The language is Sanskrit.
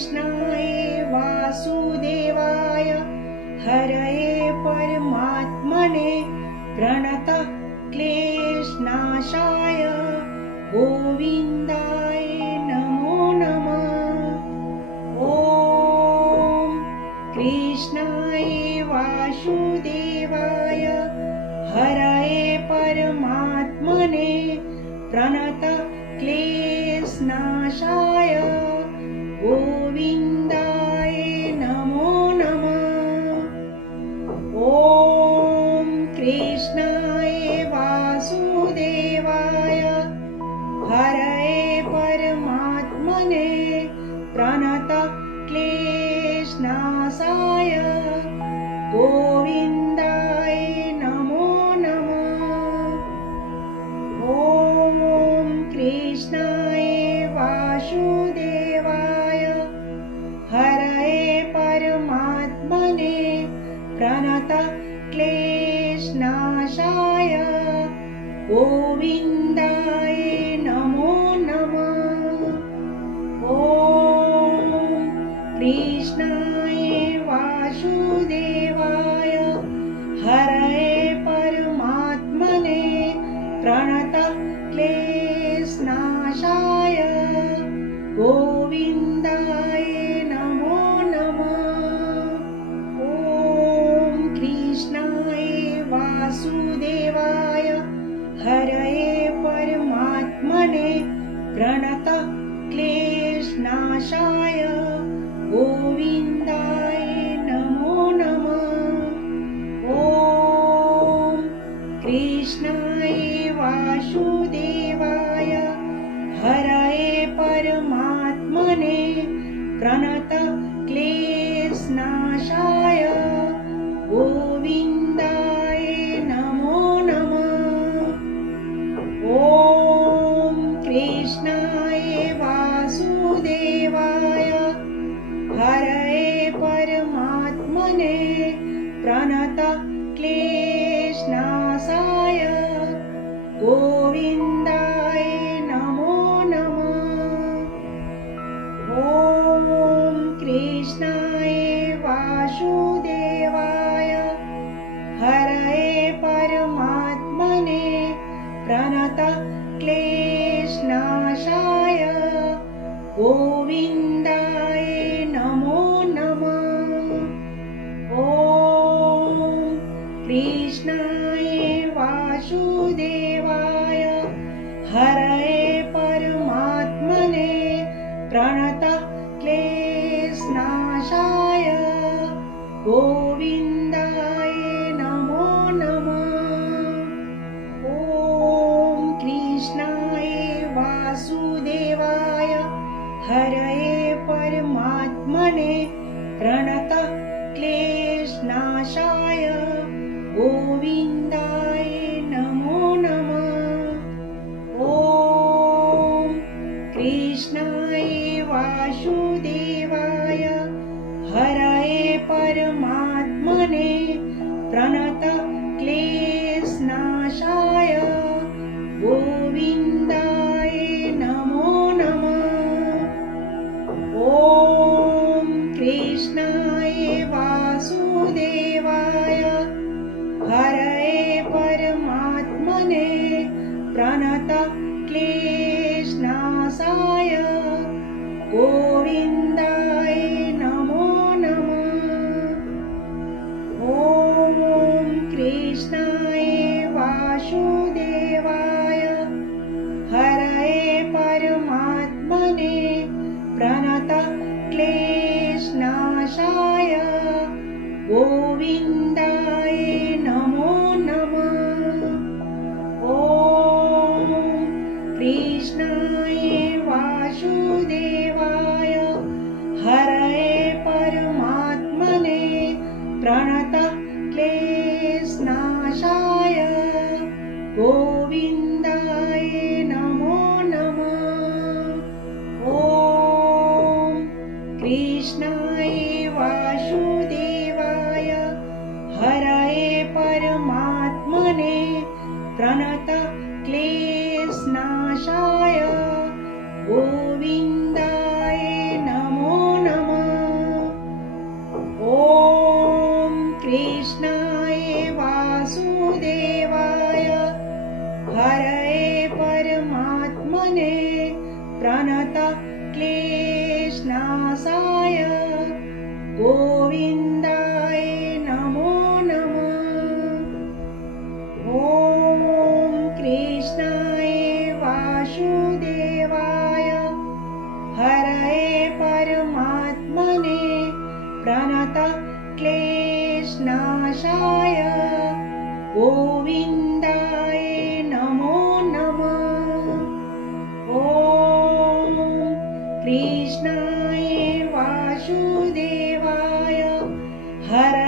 कृष्णाय वासुदेवाय हरये परमात्मने प्रणतः क्लेशनाशाय गोविन्दाय नमो नमः। ॐ कृष्णाय वासुदेवाय हरये परमात्मने प्रणतः क्लेशनाशाय गोविन्दाय नमो नमः। ॐ कृष्णाय वासुदेवाय हरये परमात्मने प्रणतः क्लेशनाशाय गोविन्दाय नमो नमः। ॐ कृष्णाय वासुदेवाय हरये परमात्मने प्रणतः क्लेशनाशाय गोविन्दाय नमो नमः। ॐ कृष्णाय वासुदेवाय हरये परमात्मने प्रणतः क्लेशनाशाय गोविन्दाय नमो नमः। ॐ कृष्णाय वासुदेवाय हरये परमात्मने प्रणतः क्लेशनाशाय गोविन्दाय नमो नमः। ॐ कृष्णाय वासुदेवाय हरये परमात्मने प्रणतः क्लेशनाशाय गोविन्दाय नमो नमः। ॐ कृष्णाय वासुदेवाय हरये परमात्मने प्रणतः क्लेशनाशाय गोविन्दाय नमो नमः। ॐ कृष्णाय वासुदेवाय हरये परमात्मने प्रणतः क्लेशनाशाय गोविन्दाय नमो नमः। ॐ कृष्णाय वासुदेवाय हरये परमात्मने प्रणतः क्लेशनाशाय गोविन्दाय नमो नमः। ॐ कृष्णाय वासुदेवाय हरये परमात्मने प्रणतः क्लेशनाशाय गोविन्दाय नमो नमः। ॐ कृष्णाय वासुदेवाय हरये परमात्मने प्रणतः क्लेशनाशाय गोविन्दाय नमो नमः। ॐ कृष्णाय वासुदेवाय हरये परमात्मने प्रणतः क्लेशनाशाय गोविन्दाय नमो नमः। ॐ कृष्णाय वासुदेवाय हरये परमात्मने प्रणतः क्लेशनाशाय गोविन्दाय नमो नमः। ॐ कृष्णाय वासुदेवाय हरये परमात्मने प्रणतः क्लेशनाशाय गोविन्दाय नमो नमः। ॐ कृष्णाय वासुदेवाय हरये परमात्मने प्रणतः क्लेशनाशाय गोविन्दाय नमो नमः। प्रणतक्लेशनाशाय गोविन्दाय नमो नमः। ॐ कृष्णाय वासुदेवाय हरये परमात्मने प्रणतक्लेशनाशाय गोविन्दाय नमो नमः। ॐ कृष्णाय वासुदेवाय हरये